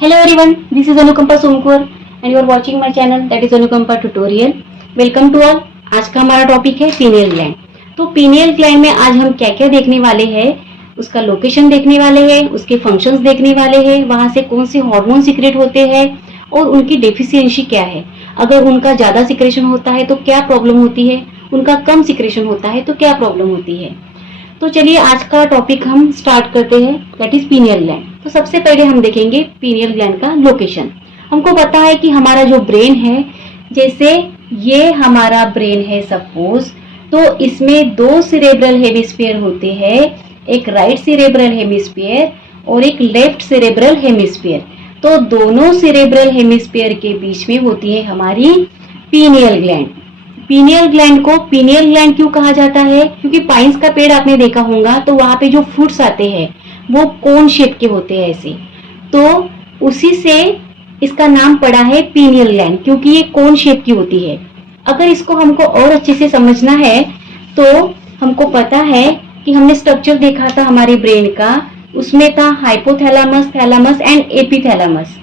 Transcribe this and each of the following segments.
Hello everyone, this is Anukampa Somkur and you are watching my channel that is Anukampa Tutorial. Welcome to all. आज का हमारा topic है pineal gland. तो pineal gland में आज हम क्या क्या देखने वाले हैं, उसका लोकेशन देखने वाले हैं, उसके फंक्शंस देखने वाले हैं, वहां से कौन से हार्मोन सीक्रेट होते हैं और उनकी डेफिशिएंसी क्या है। अगर उनका ज्यादा सिक्रेशन होता है तो क्या प्रॉब्लम होती है, उनका कम सिक्रेशन होता है तो क्या प्रॉब्लम होती है। तो चलिए आज का टॉपिक हम स्टार्ट करते हैं, दैट इज पीनियल ग्लैंड। तो सबसे पहले हम देखेंगे पीनियल ग्लैंड का लोकेशन। हमको पता है कि हमारा जो ब्रेन है, जैसे ये हमारा ब्रेन है सपोज, तो इसमें दो सेरेब्रल हेमिस्फीयर होते हैं, एक राइट सेरेब्रल हेमिस्फीयर और एक लेफ्ट सेरेब्रल हेमिस्फीयर। तो दोनों सेरेब्रल हेमिस्फीयर के बीच में होती है हमारी पीनियल ग्लैंड। पीनियल ग्लैंड को पीनियल ग्लैंड क्यों कहा जाता है, क्योंकि पाइन्स का पेड़ आपने देखा होगा तो वहां पे जो फ्रूट्स आते हैं वो कोन शेप के होते हैं ऐसे, तो उसी से इसका नाम पड़ा है पीनियल ग्लैंड, क्योंकि ये कोन शेप की होती है। अगर इसको हमको और अच्छे से समझना है तो हमको पता है कि हमने स्ट्रक्चर देखा था हमारे ब्रेन का, उसमें था हाइपोथैलेमस, थैलेमस एंड एपिथैलेमस।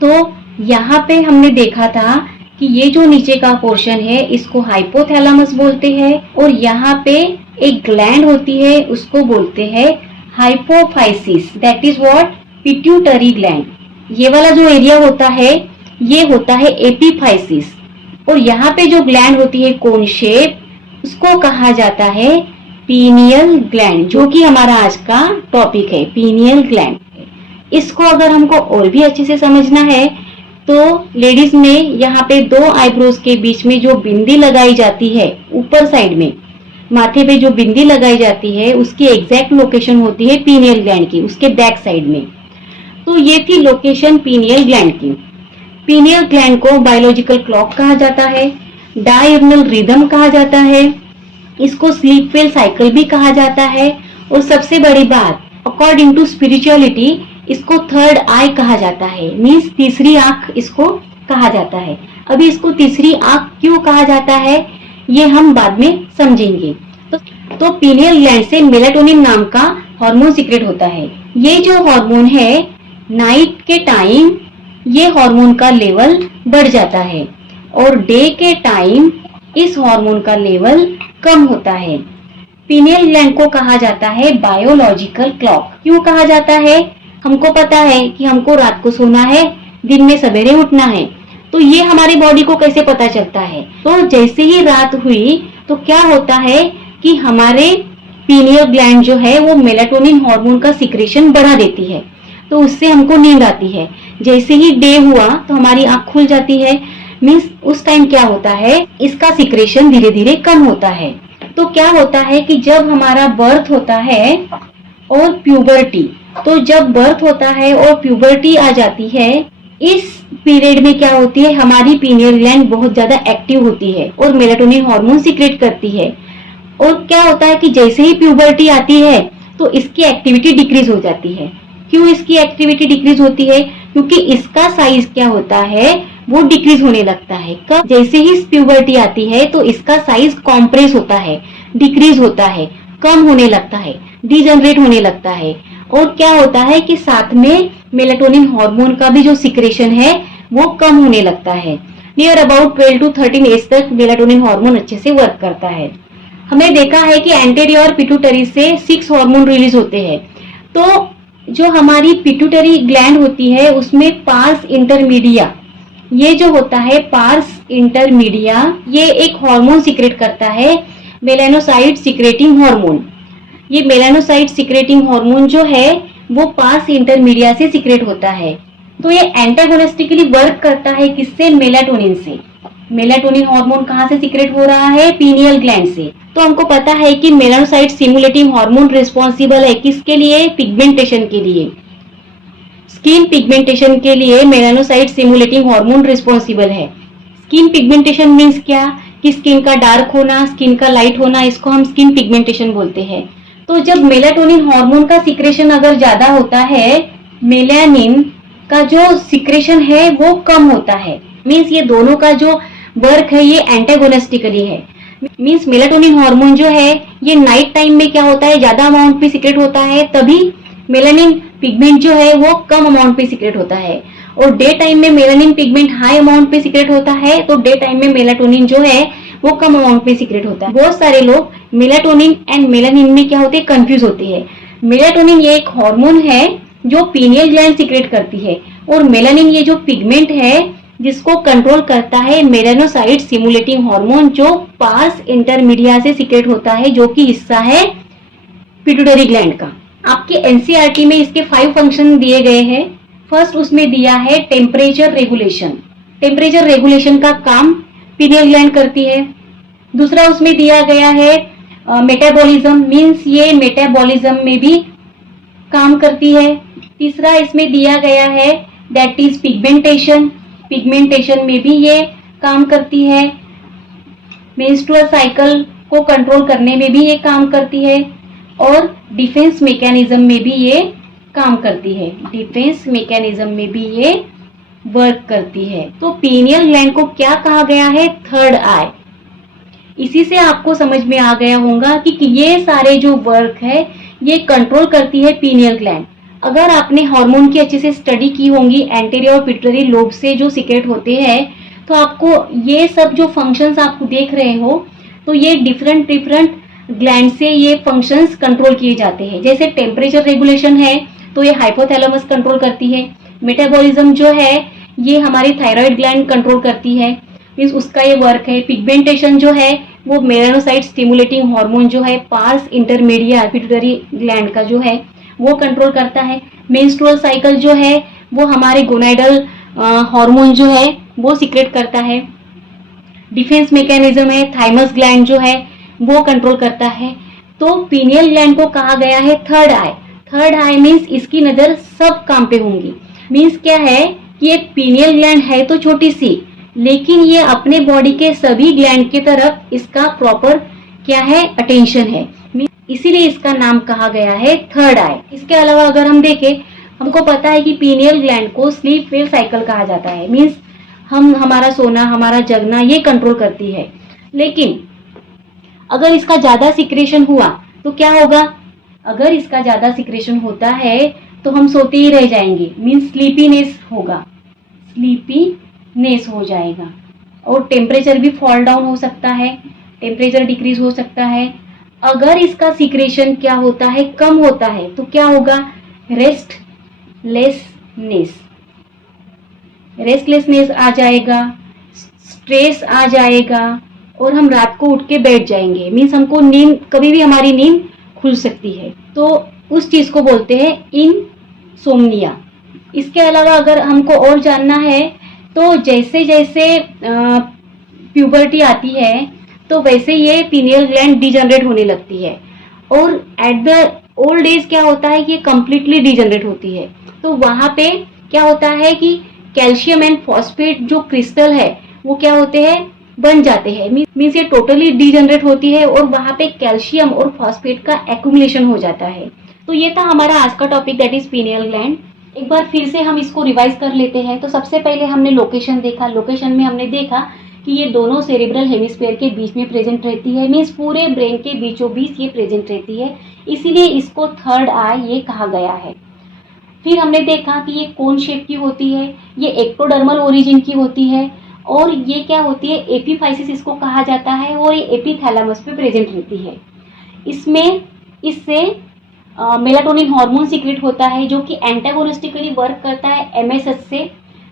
तो यहाँ पे हमने देखा था कि ये जो नीचे का पोर्शन है इसको हाइपोथैलेमस बोलते हैं और यहाँ पे एक ग्लैंड होती है उसको बोलते हैं hypophysis, that is what, pituitary gland. ये वाला जो एरिया होता है ये होता है एपीफाइसिस और यहाँ पे जो ग्लैंड होती है कोन शेप, उसको कहा जाता है पीनियल ग्लैंड, जो कि हमारा आज का टॉपिक है पीनियल ग्लैंड। इसको अगर हमको और भी अच्छे से समझना है तो लेडीज में यहाँ पे दो आईब्रोज के बीच में जो बिंदी लगाई जाती है ऊपर साइड में, माथे पे जो बिंदी लगाई जाती है उसकी एग्जैक्ट लोकेशन होती है पीनियल ग्लैंड की, उसके बैक साइड में। तो ये थी लोकेशन पीनियल ग्लैंड की। पीनियल ग्लैंड को बायोलॉजिकल क्लॉक कहा जाता है, डायurnal रिदम कहा जाता है, इसको स्लीप वेल साइकिल भी कहा जाता है और सबसे बड़ी बात, अकॉर्डिंग टू स्पिरिचुअलिटी इसको थर्ड आई कहा जाता है, मीन्स तीसरी आंख इसको कहा जाता है। अभी इसको तीसरी आंख क्यों कहा जाता है ये हम बाद में समझेंगे। तो पीनियल ग्लैंड से मेलाटोनिन नाम का हार्मोन सीक्रेट होता है। ये जो हार्मोन है नाइट के टाइम ये हार्मोन का लेवल बढ़ जाता है और डे के टाइम इस हार्मोन का लेवल कम होता है। पीनियल ग्लैंड को कहा जाता है बायोलॉजिकल क्लॉक। क्यों कहा जाता है, हमको पता है कि हमको रात को सोना है, दिन में सवेरे उठना है, तो ये हमारी बॉडी को कैसे पता चलता है। तो जैसे ही रात हुई तो क्या होता है कि हमारे पीनियल ग्लैंड जो है वो मेलाटोनिन हार्मोन का सिक्रेशन बढ़ा देती है, तो उससे हमको नींद आती है। जैसे ही डे हुआ तो हमारी आंख खुल जाती है, मीन्स उस टाइम क्या होता है, इसका सिक्रेशन धीरे धीरे कम होता है। तो क्या होता है कि जब हमारा बर्थ होता है और प्यूबर्टी, तो जब बर्थ होता है और प्यूबर्टी आ जाती है, इस पीरियड में क्या होती है, हमारी पीनियल ग्लैंड बहुत ज्यादा एक्टिव होती है और मेलाटोनिन हार्मोन सीक्रेट करती है। और क्या होता है कि जैसे ही प्यूबर्टी आती है तो इसकी एक्टिविटी डिक्रीज हो जाती है। क्यों इसकी एक्टिविटी डिक्रीज होती है, क्योंकि इसका साइज क्या होता है वो डिक्रीज होने लगता है। कब, जैसे ही प्यूबर्टी आती है तो इसका साइज कॉम्प्रेस होता है, डिक्रीज होता है, कम होने लगता है, डिजनरेट होने लगता है। और क्या होता है कि साथ में मेलाटोनिन हार्मोन का भी जो सिक्रेशन है वो कम होने लगता है। नियर अबाउट 12 to 13 एज तक मेलाटोनिन हार्मोन अच्छे से वर्क करता है। हमने देखा है कि एंटेरियर पिट्यूटरी से 6 हार्मोन रिलीज होते हैं। तो जो हमारी पिट्यूटरी ग्लैंड होती है उसमें पार्स इंटरमीडिया, ये जो होता है पार्स इंटरमीडिया, ये एक हार्मोन सीक्रेट करता है, मेलानोसाइट सीक्रेटिंग हार्मोन। ये मेलानोसाइट सीक्रेटिंग हार्मोन जो है वो पार्स इंटरमीडिया से सीक्रेट होता है। तो ये एंटागोनिस्टिकली वर्क करता है किससे, मेलाटोनिन से। मेलाटोनिन हार्मोन कहाँ से सीक्रेट हो रहा है, पीनियल ग्लैंड से। तो हमको पता है कि मेलानोसाइट स्टिमुलेटिंग हार्मोन रिस्पॉन्सिबल है किसके लिए, पिगमेंटेशन के लिए, स्किन पिगमेंटेशन के लिए मेलानोसाइट स्टिमुलेटिंग हार्मोन रिस्पॉन्सिबल है। स्किन पिगमेंटेशन मीन्स क्या, कि स्किन का डार्क होना, स्किन का लाइट होना, इसको हम स्किन पिगमेंटेशन बोलते हैं। तो जब मेलाटोनिन हार्मोन का सिक्रेशन अगर ज्यादा होता है, मेलानिन का जो सिक्रेशन है वो कम होता है, मीन्स ये दोनों का जो वर्क है ये एंटागोनिस्टिकली है। मीन्स मेलाटोनिन हार्मोन जो है ये नाइट टाइम में क्या होता है, ज्यादा अमाउंट में सीक्रेट होता है, तभी मेलानिन पिगमेंट जो है वो कम अमाउंट पे सीक्रेट होता है, और डे टाइम में मेलानिन पिगमेंट हाई अमाउंट पे सीक्रेट होता है, तो डे टाइम में मेलाटोनिन जो है वो कम अमाउंट पे सीक्रेट होता है। बहुत सारे लोग मेलाटोनिन एंड मेलानिन में क्या होते हैं, कंफ्यूज होते हैं। मेलाटोनिन ये एक हार्मोन है जो पीनियल ग्लैंड सीक्रेट करती है, और मेलानिन ये जो पिगमेंट है जिसको कंट्रोल करता है मेलानोसाइट स्टिमुलेटिंग हार्मोन, जो पार्स इंटरमीडिया से सीक्रेट होता है, जो कि हिस्सा है पिट्यूटरी ग्लैंड का। आपके एनसीईआरटी में इसके 5 फंक्शन दिए गए हैं। फर्स्ट उसमें दिया है टेम्परेचर रेगुलेशन। टेम्परेचर रेगुलेशन का काम पीनियल ग्लैंड करती है। दूसरा उसमें दिया गया है मेटाबॉलिज्म, मींस ये मेटाबॉलिज्म में भी काम करती है। तीसरा इसमें दिया गया है दैट इज पिगमेंटेशन। पिगमेंटेशन में भी ये काम करती है। मेंस्ट्रुअल साइकिल को कंट्रोल करने में भी ये काम करती है, और डिफेंस मैकेनिज्म में भी ये काम करती है। डिफेंस मैकेनिज्म में भी ये वर्क करती है। तो पीनियल ग्लैंड को क्या कहा गया है, थर्ड आई। इसी से आपको समझ में आ गया होगा कि ये सारे जो वर्क है ये कंट्रोल करती है पीनियल ग्लैंड। अगर आपने हार्मोन की अच्छे से स्टडी की होंगी, एंटीरियर पिट्यूटरी लोब से जो सीक्रेट होते हैं, तो आपको ये सब जो फंक्शंस आप देख रहे हो, तो ये डिफरेंट ग्लैंड से ये फंक्शंस कंट्रोल किए जाते हैं। जैसे टेम्परेचर रेगुलेशन है तो ये हाइपोथैलेमस कंट्रोल करती है। मेटाबॉलिज्म जो है ये हमारी थायराइड ग्लैंड कंट्रोल करती है, मीन्स उसका ये वर्क है। पिगमेंटेशन जो है वो मेलानोसाइट स्टिमुलेटिंग हार्मोन जो है पार्स इंटरमीडिया पिट्यूटरी ग्लैंड का जो है वो कंट्रोल करता है। मेंस्ट्रुअल साइकिल जो है वो हमारे गोनाइडल हार्मोन जो है वो सीक्रेट करता है। डिफेंस मैकेनिज्म है, थाइमस ग्लैंड जो है वो कंट्रोल करता है। तो पीनियल ग्लैंड को कहा गया है third I. Third I means इसकी नजर सब काम पे होंगी। मीन्स क्या है कि एक पीनियल ग्लैंड है तो छोटी सी, लेकिन ये अपने बॉडी के सभी ग्लैंड की तरफ इसका प्रॉपर क्या है, अटेंशन है, इसीलिए इसका नाम कहा गया है थर्ड आई। इसके अलावा अगर हम देखें, हमको पता है कि पीनियल ग्लैंड को स्लीप वेव साइकिल कहा जाता है। मीन्स हमारा सोना, हमारा जगना ये कंट्रोल करती है। लेकिन अगर इसका ज्यादा सिक्रेशन हुआ तो क्या होगा, अगर इसका ज्यादा सिक्रेशन होता है तो हम सोते ही रह जाएंगे, मीन्स स्लीपीनेस होगा, स्लीपीनेस हो जाएगा, और टेम्परेचर भी फॉल डाउन हो सकता है, टेम्परेचर डिक्रीज हो सकता है। अगर इसका सिक्रेशन क्या होता है, कम होता है, तो क्या होगा, रेस्टलेसनेस आ जाएगा, स्ट्रेस आ जाएगा, और हम रात को उठ के बैठ जाएंगे, मीन्स हमको नींद, कभी भी हमारी नींद खुल सकती है। तो उस चीज को बोलते हैं इनसोम्निया। इसके अलावा अगर हमको और जानना है तो जैसे जैसे प्यूबर्टी आती है तो वैसे ये पीनियल ग्लैंड डिजनरेट होने लगती है, और एट द ओल्ड एज क्या होता है कि ये कंप्लीटली डिजनरेट होती है। तो वहां पे क्या होता है कि कैल्शियम एंड फॉस्फेट जो क्रिस्टल है वो क्या होते हैं, बन जाते हैं, मीन्स ये टोटली डिजनरेट होती है, और वहां पे कैल्शियम और फॉस्फेट का एक्यूमुलेशन हो जाता है। तो ये था हमारा आज का topic, that is pineal gland. एक बार फिर से हम इसको रिवाइज कर लेते हैं। तो सबसे पहले हमने लोकेशन देखा। लोकेशन में हमने देखा कि ये दोनों सेरेब्रल हेमिस्फीयर के बीच में प्रेजेंट रहती है, मीन्स पूरे ब्रेन के बीचों बीच ये प्रेजेंट रहती है, इसीलिए इसको थर्ड आई ये कहा गया है। फिर हमने देखा कि ये कोन शेप की होती है, ये एक्टोडर्मल ओरिजिन की होती है, और ये क्या होती है, एपीफाइसिस इसको कहा जाता है, और ये एपीथैलेमस पे प्रेजेंट रहती है। इससे मेलाटोनिन हार्मोन सीक्रेट होता है जो कि एंटागोनिस्टिकली वर्क करता है एमएसएच से,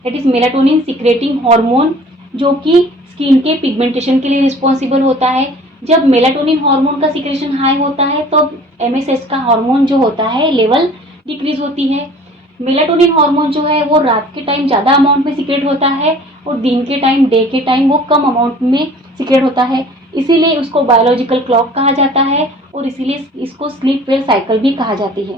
that is melatonin secreting hormone, जो कि स्किन के पिगमेंटेशन के लिए रिस्पॉन्सिबल होता है। जब मेलाटोनिन हार्मोन का सीक्रेशन हाई होता है तो एमएसएच का हार्मोन जो होता है लेवल डिक्रीज होती है। मेलाटोनिन हार्मोन जो है वो रात के टाइम ज्यादा अमाउंट में सीक्रेट होता है, और दिन के टाइम, डे के टाइम वो कम अमाउंट में सीक्रेट होता है, इसीलिए उसको बायोलॉजिकल क्लॉक कहा जाता है, और इसीलिए इसको स्लीप वेव साइकिल भी कहा जाती है।